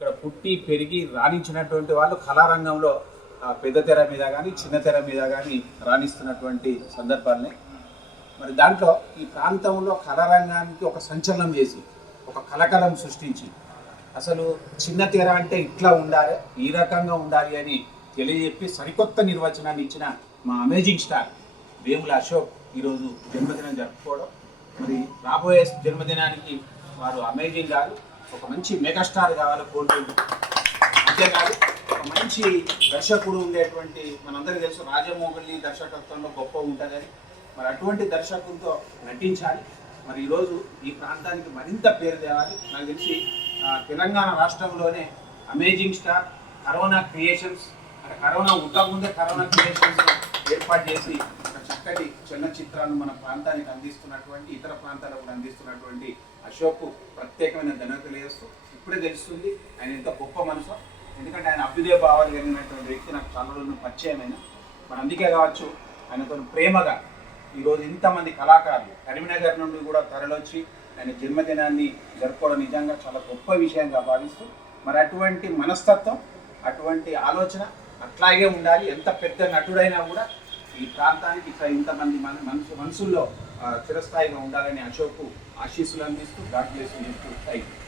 ఇక్కడ పుట్టి పెరిగి రాణించినటువంటి వాళ్ళు కళారంగంలో పెద్ద తెర మీద కానీ చిన్న తెర మీద కానీ రాణిస్తున్నటువంటి సందర్భాలని. మరి దాంట్లో ఈ ప్రాంతంలో కళారంగానికి ఒక సంచలనం చేసి ఒక కలకలం సృష్టించి అసలు చిన్న తెర అంటే ఇట్లా ఉండాలి ఈ రకంగా ఉండాలి అని తెలియజెప్పి సరికొత్త నిర్వచనాన్ని ఇచ్చిన మా అమేజింగ్ స్టార్ వేముల అశోక్ ఈరోజు జన్మదినం జరుపుకోవడం. మరి రాబోయే జన్మదినానికి వారు అమేజింగ్ కాదు ఒక మంచి మెగాస్టార్ కావాలి కోరుకుంటున్నాం అంతేకాదు ఒక మంచి దర్శకుడు ఉండేటువంటి మనందరికీ తెలుసు రాజమోహన్లి దర్శకత్వంలో గొప్ప ఉంటుందని. మరి అటువంటి దర్శకులతో నటించాలి. మరి ఈరోజు ఈ ప్రాంతానికి మరింత పేరు తేవాలి. నాకు తెలిసి తెలంగాణ రాష్ట్రంలోనే అమేజింగ్ స్టార్ కరోనా క్రియేషన్స్ అంటే కరోనా ఉండకముందే కరోనా క్రియేషన్స్ ఏర్పాటు చేసి చక్కటి చిన్న చిత్రాలను మన ప్రాంతానికి అందిస్తున్నటువంటి ఇతర ప్రాంతాలకు కూడా అందిస్తున్నటువంటి అశోక్ ప్రత్యేకమైన ధన్యత తెలియజేస్తూ ఇప్పుడే తెలుస్తుంది. ఆయన ఎంత గొప్ప మనసు ఎందుకంటే ఆయన అభ్యుదయ భావాలు కలిగినటువంటి వ్యక్తి నాకు చాలా రోజులు పరిచయమైన మరి అందుకే కావచ్చు ఆయనతో ప్రేమగా ఈరోజు ఇంతమంది కళాకారులు కరీంనగర్ నుండి కూడా తరలొచ్చి ఆయన జన్మదినాన్ని జరుపుకోవడం నిజంగా చాలా గొప్ప విషయంగా భావిస్తూ మరి అటువంటి మనస్తత్వం అటువంటి ఆలోచన అట్లాగే ఉండాలి. ఎంత పెద్ద నటుడైనా కూడా ఈ ప్రాంతానికి ఇట్లా ఇంతమంది మన మనసు మనసుల్లో చిరస్థాయిగా ఉండాలని అశోక్ ఆశీస్సులు అందిస్తూ గాడ్ చేస్తూ థ్యాంక్ యూ